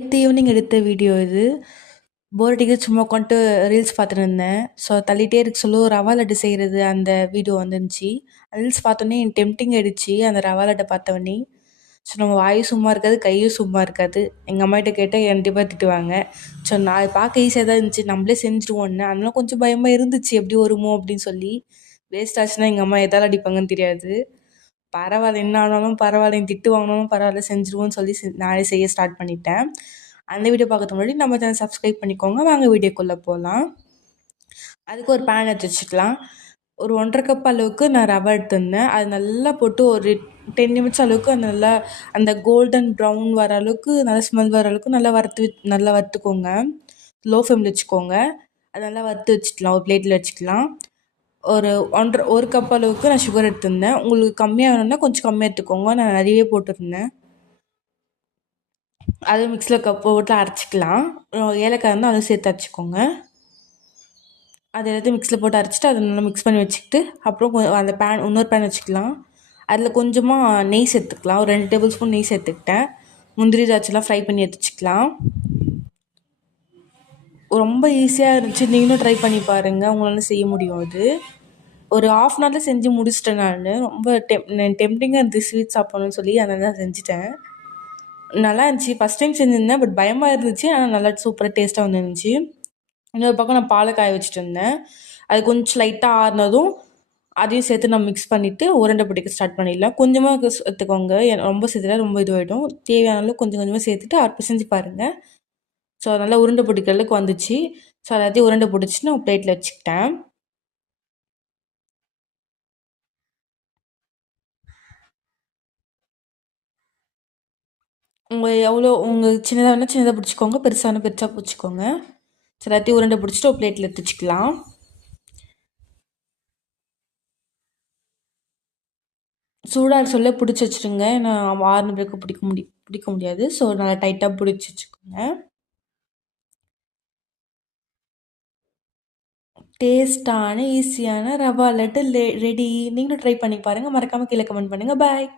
நேத்து ஈவினிங் எடுத்த வீடியோ இது. போர் அடிக்குது சும்மா உட்காந்துட்டு ரீல்ஸ் பார்த்துட்டு இருந்தேன். ஸோ தள்ளிட்டே இருக்க சொல்ல ஒரு ரவா லட்டு செய்கிறது அந்த வீடியோ வந்துருந்துச்சு. ரீல்ஸ் பார்த்தோன்னே டெம்ப்டிங் ஆயிடுச்சு அந்த ரவா லட்டை பார்த்தோன்னே. ஸோ நம்ம வாயும் சும்மா இருக்காது, கையும் சும்மா இருக்காது. எங்கள் அம்மாகிட்ட கேட்டால் கண்டிப்பாக திட்டுவாங்க. ஸோ நான் அது பார்க்க ஈஸியாக தான் இருந்துச்சு, நம்மளே செஞ்சுருவோன்னு. அதனால கொஞ்சம் பயமாக இருந்துச்சு எப்படி வருமோ அப்படின்னு சொல்லி. வேஸ்ட் ஆச்சுன்னா எங்கள் அம்மா எதால் அடிப்பாங்கன்னு தெரியாது. பரவாயில்ல, என்ன ஆனாலும் பரவாயில்ல, திட்டு வாங்கினாலும் பரவாயில்ல, செஞ்சுருவோன்னு சொல்லி நானே செய்ய ஸ்டார்ட் பண்ணிட்டேன். அந்த வீடியோ பார்க்கறதுக்கு முன்னாடி நம்ம சேனல் சப்ஸ்கிரைப் பண்ணிக்கோங்க. வாங்க வீடியோக்குள்ளே போகலாம். அதுக்கு ஒரு பேன் எடுத்து வச்சுக்கலாம். ஒரு 1.5 கப் அளவுக்கு நான் ரவை எடுத்திருந்தேன். அது நல்லா போட்டு ஒரு 10 நிமிட்ஸ் அளவுக்கு நல்லா அந்த கோல்டன் ப்ரௌன் வர அளவுக்கு நல்லா ஸ்மெல் வர அளவுக்கு நல்லா வறுத்துக்கோங்க. லோ ஃப்ளேமில் வச்சுக்கோங்க. அது நல்லா வறுத்து வச்சுக்கலாம். ஒரு பிளேட்டில் வச்சுக்கலாம். ஒரு கப் அளவுக்கு நான் சுகர் எடுத்திருந்தேன். உங்களுக்கு கம்மியாக வேணும்னா கொஞ்சம் கம்மியாக எடுத்துக்கோங்க. நான் நிறையவே போட்டிருந்தேன். அது மிக்ஸியில் போட்டு அரைச்சிக்கலாம். ஏலக்காய் இருந்தால் அதை சேர்த்து அரைச்சிக்கோங்க. அது எல்லாத்தையும் மிக்ஸியில் போட்டு அரைச்சிட்டு அதை நல்லா மிக்ஸ் பண்ணி வச்சுக்கிட்டு அப்புறம் அந்த இன்னொரு பேன் வச்சுக்கலாம். அதில் கொஞ்சமாக நெய் சேர்த்துக்கலாம். ஒரு 2 டேபிள் ஸ்பூன் நெய் சேர்த்துக்கிட்டேன். முந்திரி திராட்சைலாம் ஃப்ரை பண்ணி எடுத்துக்கலாம். ரொம்ப ஈஸியாக இருந்துச்சு. நீங்களும் ட்ரை பண்ணி பாருங்கள், உங்களால் செய்ய முடியும். அது ஒரு 1/2 அன் ஹவரில் செஞ்சு முடிச்சிட்டேன் நான். ரொம்ப டெம்ப்டிங்காக இருந்துச்சு ஸ்வீட் சாப்பிட்ணுன்னு சொல்லி, அதனால தான் செஞ்சுட்டேன். நல்லா இருந்துச்சு. ஃபஸ்ட் டைம் செஞ்சுருந்தேன், பட் பயமாக இருந்துச்சு. ஆனால் நல்லா சூப்பராக டேஸ்ட்டாக வந்துருந்துச்சு. இன்னொரு பக்கம் நான் பாலை காய வச்சுட்டு இருந்தேன். அது கொஞ்சம் லைட்டாக ஆறினதும் அதையும் சேர்த்து நான் மிக்ஸ் பண்ணிவிட்டு உருண்டை பிடிக்க ஸ்டார்ட் பண்ணிடலாம். கொஞ்சமாக சேர்த்துக்கோங்க, ரொம்ப சேர்த்துட்டா ரொம்ப இதுவாகிடும். தேவையான அளவு கொஞ்சம் கொஞ்சமாக சேர்த்துட்டு அப்போ செஞ்சு பாருங்கள். ஸோ நல்லா உருண்டை பிடிக்கிற அளவுக்கு வந்துச்சு. ஸோ எல்லாத்தையும் உருண்டை பிடிச்சிட்டு நான் பிளேட்டில் வச்சுக்கிட்டேன். உங்களுக்கு சின்னதாக வேணால் சின்னதாக பிடிச்சிக்கோங்க, பெருசாக பெருசாக பிடிச்சிக்கோங்க. ஸோ எல்லாத்தையும் உருண்டை பிடிச்சிட்டு ஒரு பிளேட்டில் எடுத்து வச்சுக்கலாம். சூடாக சொல்ல பிடிச்சி வச்சுருங்க. நான் ஆறுன பிறகு பிடிக்க முடியாது. ஸோ நல்லா டைட்டாக பிடிச்சி வச்சுக்கோங்க. டேஸ்டான ஈஸியான ரவா லட்டு ரெடி. நீங்களும் ட்ரை பண்ணி பாருங்கள். மறக்காமல் கீழே கமெண்ட் பண்ணுங்கள். பாய்.